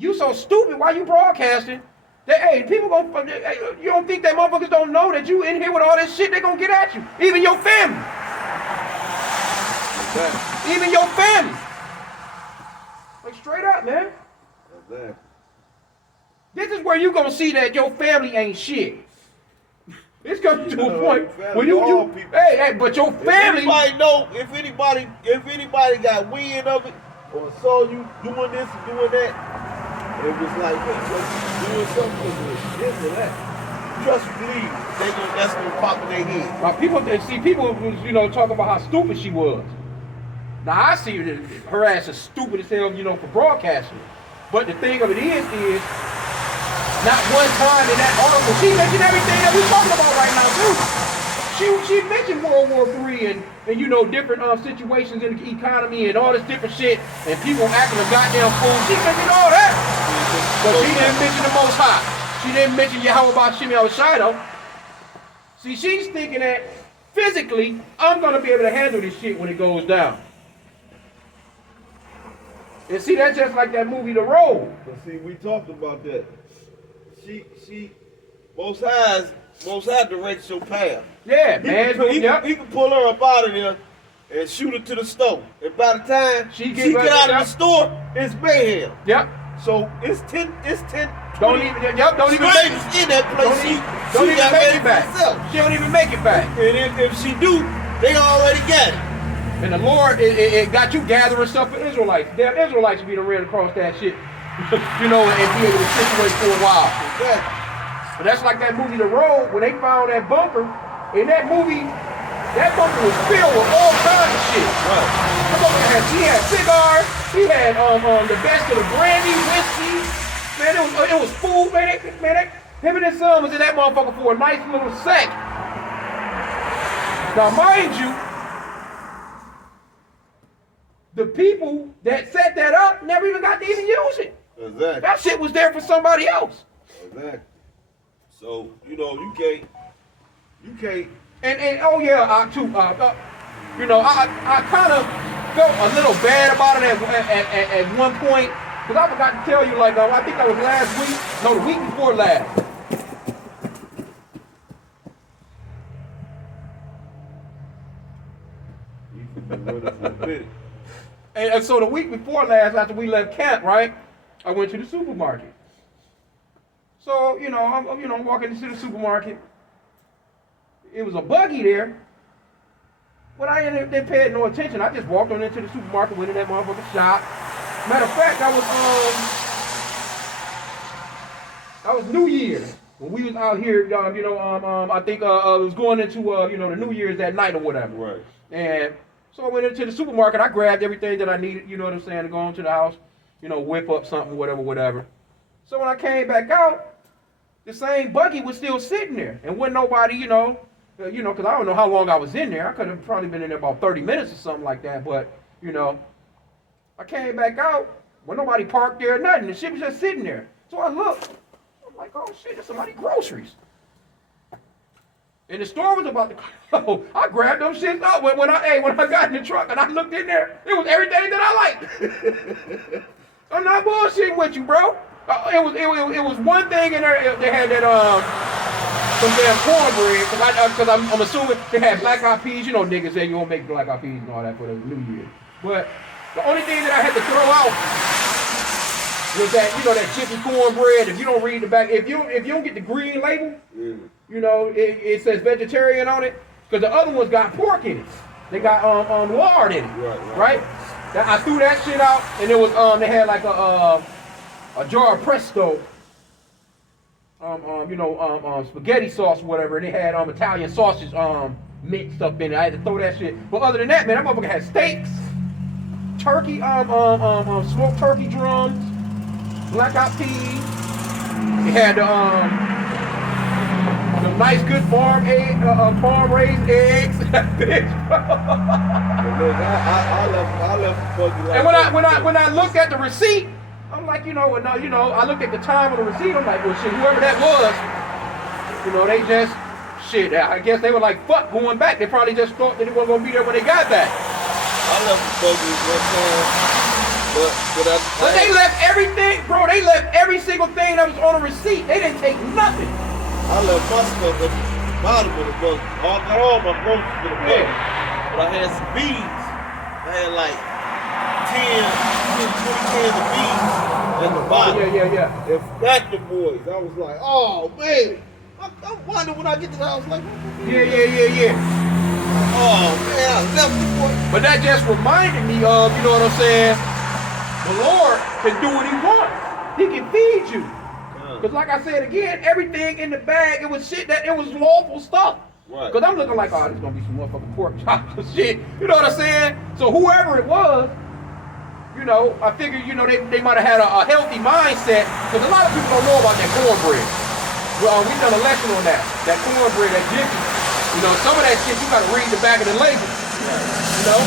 you so stupid. Why you broadcasting? That, hey, people you don't think that motherfuckers don't know that you in here with all this shit? They gonna get at you. Even your family. Exactly. Even your family. Like straight up, man. Exactly. This is where you gonna see that your family ain't shit. It's coming to a point when you hey, but your family. If anybody got wind of it or saw you doing this and doing that, it was like, hey, doing something with this or that. Trust me, that's gonna pop in their head. Now people was talking about how stupid she was. Now I see her ass is stupid as hell, for broadcasting. But the thing of it is not one time in that article, she mentioned everything that we're talking about right now, too. She mentioned World War III and different situations in the economy and all this different shit, and people acting a goddamn fool. She mentioned all that. But she didn't mention the Most High. She didn't mention Yahweh Bashim Yahushai. See, she's thinking that physically, I'm going to be able to handle this shit when it goes down. And see, that's just like that movie, The Road. But see, we talked about that. she Most High directs your path. Yeah, man. He can pull her up out of there and shoot her to the store. And by the time she get out of the store, it's mayhem. Yep. So it's 10. Don't even make it. In that place. Don't even make it back. She don't even make it back. And if she do, they already got it. And the Lord, it got you gathering stuff for Israelites. Damn Israelites be ran across that shit, you know, and be able to situate for a while. Exactly. But that's like that movie The Road, when they found that bunker. In that movie, that bunker was filled with all kinds of shit. Right. He had cigars, he had the best of the brandy, whiskey. Man, it was food, man. Him and his son was in that motherfucker for a nice little sack. Now, mind you, the people that set that up never even got to even use it. Exactly. That shit was there for somebody else. Exactly. So, you know, you can't. And oh yeah, you know, I kind of felt a little bad about it at one point, because I forgot to tell you, like, I think that was last week, no, the week before last. And so the week before last, after we left camp, right, I went to the supermarket. So, you know, I'm walking into the supermarket. It was a buggy there, but I didn't pay no attention. I just walked on into the supermarket, went in that motherfucking shop. Matter of fact, that was New Year's when we was out here. You know, I think it was going into you know, the New Year's that night or whatever. Right. And so I went into the supermarket. I grabbed everything that I needed. You know what I'm saying, to go into the house. You know, whip up something, whatever. So when I came back out, the same buggy was still sitting there, and wasn't nobody, you know, because I don't know how long I was in there. I could have probably been in there about 30 minutes or something like that. But, you know, I came back out, when nobody parked there or nothing. The shit was just sitting there. So I looked. I'm like, oh shit, there's somebody's groceries. And the store was about to close. I grabbed them shit up when I got in the truck and I looked in there. It was everything that I liked. I'm not bullshitting with you, bro. It was one thing in there. They had that some damn cornbread, because I'm assuming they had black eyed peas. You know, niggas say you don't make black eyed peas and all that for the New Year. But the only thing that I had to throw out was that, you know, that chicken cornbread. If you don't read the back, if you don't get the green label, you know, it says vegetarian on it, because the other ones got pork in it. They got lard in it, right? I threw that shit out, and it was they had like a jar of Presto, you know, spaghetti sauce or whatever, and they had Italian sausage mixed up in it. I had to throw that shit. But other than that, man, that motherfucker had steaks, turkey, smoked turkey drums, black eyed peas. It had the nice good farm raised eggs. I left buggy like and when I looked at the receipt, I'm like, you know, I looked at the time of the receipt. I'm like, well, shit, whoever that was, you know, they just, shit, I guess they were like, fuck, going back. They probably just thought that it wasn't going to be there when they got back. I left the buggy one time, but they left everything, bro. They left every single thing that was on the receipt. They didn't take nothing. I left my stuff at the bottom of the buggy. I got all my groceries in the buggy. But I had some beads. I had like 20 cans of beads at the bottom. Yeah. And back the boys. I was like, oh man. I wonder when I get to the house, like, Yeah. Oh man, I left the boy. But that just reminded me of, you know what I'm saying? The Lord can do what he wants. He can feed you. Because like I said again, everything in the bag, it was shit that, it was lawful stuff. Right. Because I'm looking like, oh, this is going to be some motherfucking pork chops and shit. You know what I'm saying? So whoever it was, you know, I figured, you know, they might have had a healthy mindset. Because a lot of people don't know about that cornbread. Well, we done a lesson on that. That cornbread, that jiffy. You know, some of that shit, you got to read the back of the label. You know?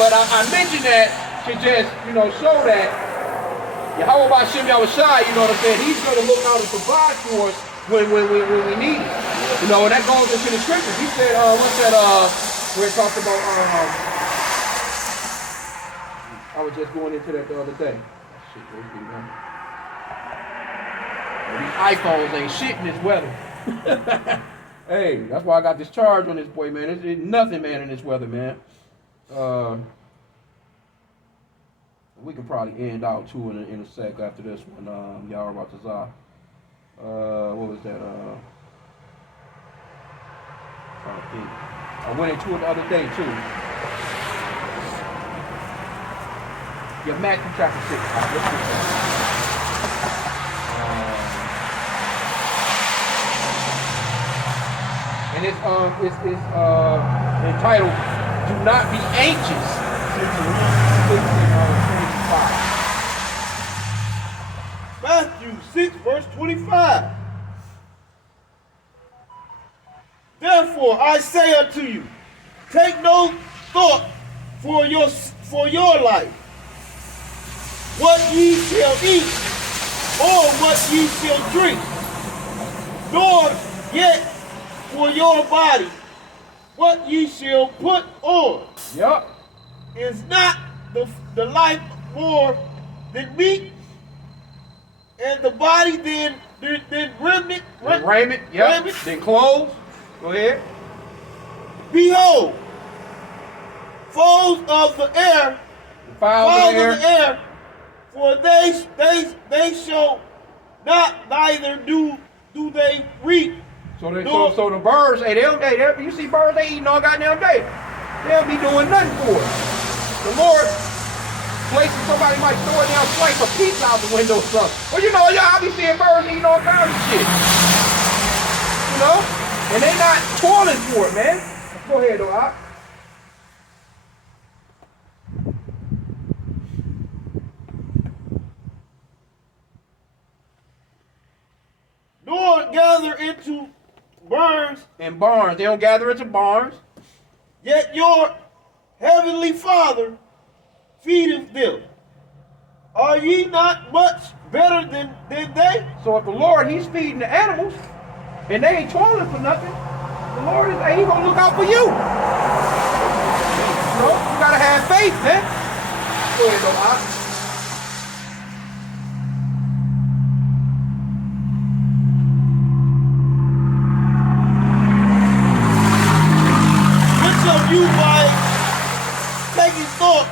But I mentioned that to just, you know, show that Yahweh H.I.M, you know what I'm saying? He's going to look out and provide for us when we need it. You know, and that goes into the scriptures. He said, what's that, where it talks about, I was just going into that the other day. Shit, where's the number? These iPhones ain't shit in this weather. Hey, that's why I got this charge on this boy, man. It's nothing, man, in this weather, man. We can probably end out too in a sec after this one. Y'all about to Zah. What was that? Trying to think. I went into it the other day too. Yeah, Matthew chapter 6. Let's get that. And it's entitled "Do Not Be Anxious." 6:25. Matthew 6, verse 25. Therefore I say unto you, take no thought for your life, what ye shall eat, or what ye shall drink, nor yet for your body, what ye shall put on. Yup. Is not the life more than meat, and the body than raiment? Raiment, yep. Then clothes. Go ahead. Behold, foes of the air, Fowls of the air, for they shall not, neither do they reap. So the birds, hey, you see birds, they eating all goddamn day. They'll be doing nothing for it. The Lord places somebody might throw a damn slice of pizza out the window or something. Well, you know, y'all be seeing birds eating all kinds of shit. You know? And they not toiling for it, man. Go ahead, though, Op. Nor gather into barns. In barns. They don't gather into barns. Yet your heavenly Father feedeth them. Are ye not much better than they? So if the Lord, he's feeding the animals, and they ain't toiling for nothing, the Lord is, he gonna look out for you. You know, you gotta have faith, man. Go ahead, though, Op. You by taking thought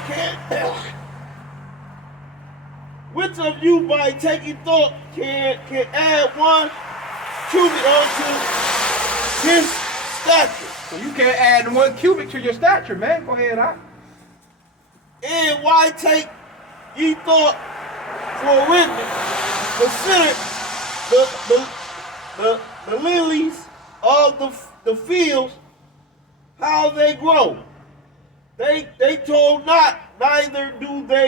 which of you by taking thought can add 1 cubit unto his stature? So you can't add 1 cubit to your stature, man. Go ahead, Op. And why take ye thought for women? Consider the lilies of the fields, how they grow. They told not, neither do they